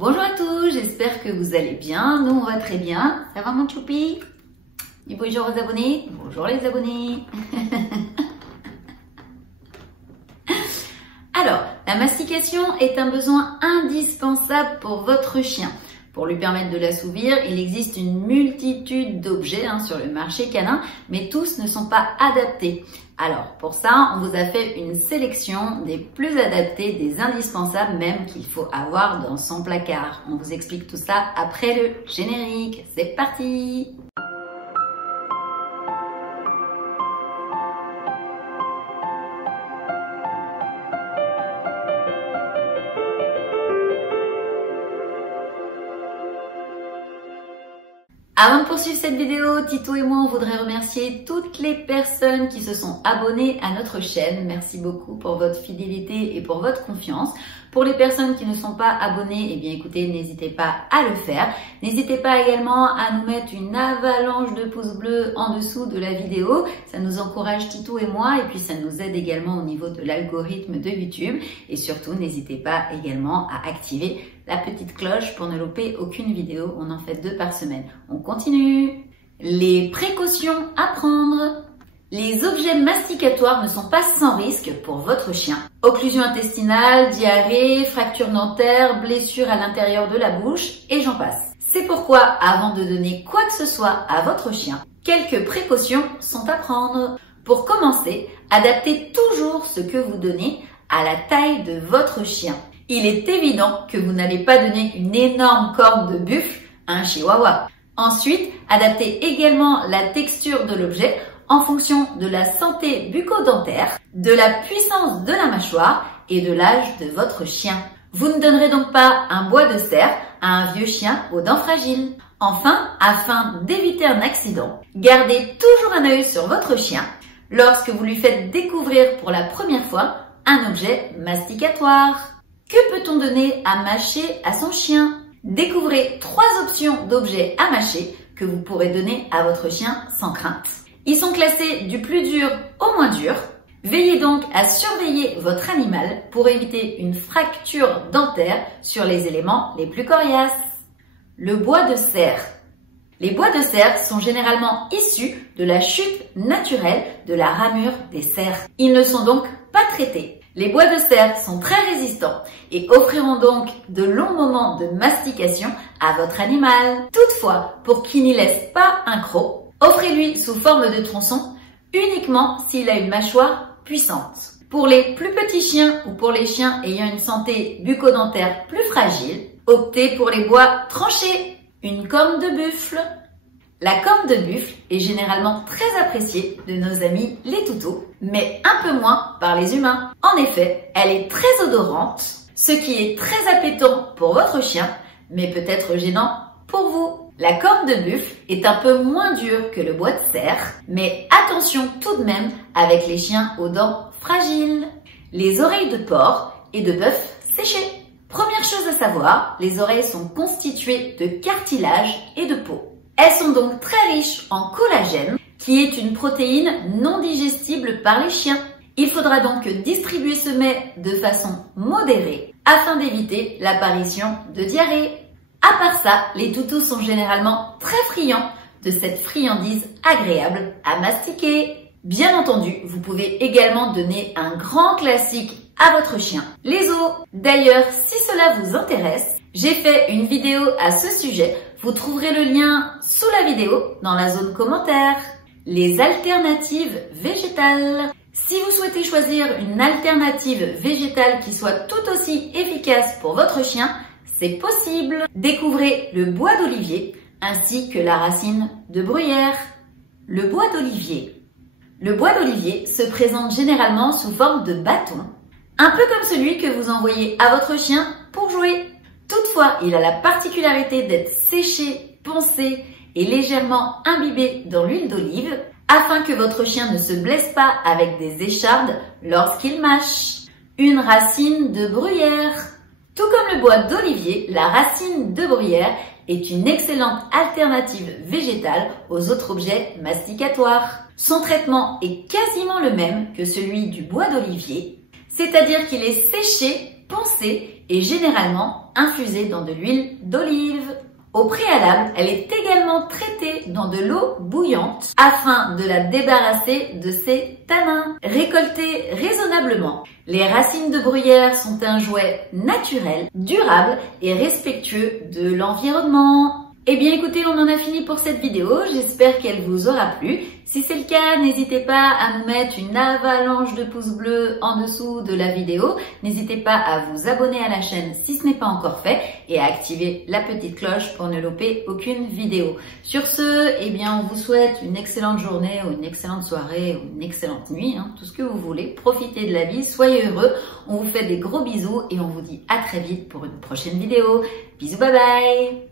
Bonjour à tous, j'espère que vous allez bien. Nous, on va très bien. Ça va mon choupi? Dis bonjour aux abonnés. Bonjour les abonnés. Alors, la mastication est un besoin indispensable pour votre chien. Pour lui permettre de l'assouvir, il existe une multitude d'objets sur le marché canin, mais tous ne sont pas adaptés. Alors, pour ça, on vous a fait une sélection des plus adaptés, des indispensables même qu'il faut avoir dans son placard. On vous explique tout ça après le générique. C'est parti! Avant de poursuivre cette vidéo, Tito et moi, on voudrait remercier toutes les personnes qui se sont abonnées à notre chaîne. Merci beaucoup pour votre fidélité et pour votre confiance. Pour les personnes qui ne sont pas abonnées, eh bien écoutez, n'hésitez pas à le faire. N'hésitez pas également à nous mettre une avalanche de pouces bleus en dessous de la vidéo. Ça nous encourage Tito et moi et puis ça nous aide également au niveau de l'algorithme de YouTube. Et surtout, n'hésitez pas également à activer la petite cloche pour ne louper aucune vidéo. On en fait 2 par semaine. On continue. Les précautions à prendre. Les objets masticatoires ne sont pas sans risque pour votre chien. Occlusion intestinale, diarrhée, fracture dentaire, blessure à l'intérieur de la bouche et j'en passe. C'est pourquoi, avant de donner quoi que ce soit à votre chien, quelques précautions sont à prendre. Pour commencer, adaptez toujours ce que vous donnez à la taille de votre chien. Il est évident que vous n'allez pas donner une énorme corne de buffle à un chihuahua. Ensuite, adaptez également la texture de l'objet en fonction de la santé bucco-dentaire, de la puissance de la mâchoire et de l'âge de votre chien. Vous ne donnerez donc pas un bois de cerf à un vieux chien aux dents fragiles. Enfin, afin d'éviter un accident, gardez toujours un œil sur votre chien lorsque vous lui faites découvrir pour la première fois un objet masticatoire. Que peut-on donner à mâcher à son chien? Découvrez 3 options d'objets à mâcher que vous pourrez donner à votre chien sans crainte. Ils sont classés du plus dur au moins dur. Veillez donc à surveiller votre animal pour éviter une fracture dentaire sur les éléments les plus coriaces. Le bois de cerf. Les bois de cerf sont généralement issus de la chute naturelle de la ramure des cerfs. Ils ne sont donc pas traités. Les bois de cerf sont très résistants et offriront donc de longs moments de mastication à votre animal. Toutefois, pour qu'il n'y laisse pas un croc, offrez-lui sous forme de tronçon uniquement s'il a une mâchoire puissante. Pour les plus petits chiens ou pour les chiens ayant une santé bucco-dentaire plus fragile, optez pour les bois tranchés, une corne de buffle. La corne de buffle est généralement très appréciée de nos amis les toutous, mais un peu moins par les humains. En effet, elle est très odorante, ce qui est très appétant pour votre chien, mais peut être gênant pour vous. La corne de buffle est un peu moins dure que le bois de cerf, mais attention tout de même avec les chiens aux dents fragiles. Les oreilles de porc et de bœuf séchées. Première chose à savoir, les oreilles sont constituées de cartilage et de peau. Elles sont donc très riches en collagène, qui est une protéine non digestible par les chiens. Il faudra donc distribuer ce mets de façon modérée afin d'éviter l'apparition de diarrhée. À part ça, les toutous sont généralement très friands de cette friandise agréable à mastiquer. Bien entendu, vous pouvez également donner un grand classique à votre chien, les os. D'ailleurs, si cela vous intéresse, j'ai fait une vidéo à ce sujet. Vous trouverez le lien sous la vidéo dans la zone commentaire. Les alternatives végétales. Si vous souhaitez choisir une alternative végétale qui soit tout aussi efficace pour votre chien, c'est possible. Découvrez le bois d'olivier ainsi que la racine de bruyère. Le bois d'olivier. Le bois d'olivier se présente généralement sous forme de bâton, un peu comme celui que vous envoyez à votre chien pour jouer. Toutefois, il a la particularité d'être séché, poncé et légèrement imbibé dans l'huile d'olive afin que votre chien ne se blesse pas avec des échardes lorsqu'il mâche. Une racine de bruyère. Tout comme le bois d'olivier, la racine de bruyère est une excellente alternative végétale aux autres objets masticatoires. Son traitement est quasiment le même que celui du bois d'olivier, c'est-à-dire qu'il est séché, poncé et généralement infusée dans de l'huile d'olive. Au préalable, elle est également traitée dans de l'eau bouillante afin de la débarrasser de ses tanins. Récoltée raisonnablement, les racines de bruyère sont un jouet naturel, durable et respectueux de l'environnement. Eh bien écoutez, on en a fini pour cette vidéo, j'espère qu'elle vous aura plu. Si c'est le cas, n'hésitez pas à nous mettre une avalanche de pouces bleus en dessous de la vidéo. N'hésitez pas à vous abonner à la chaîne si ce n'est pas encore fait et à activer la petite cloche pour ne louper aucune vidéo. Sur ce, eh bien on vous souhaite une excellente journée ou une excellente soirée ou une excellente nuit, tout ce que vous voulez. Profitez de la vie, soyez heureux. On vous fait des gros bisous et on vous dit à très vite pour une prochaine vidéo. Bisous, bye bye!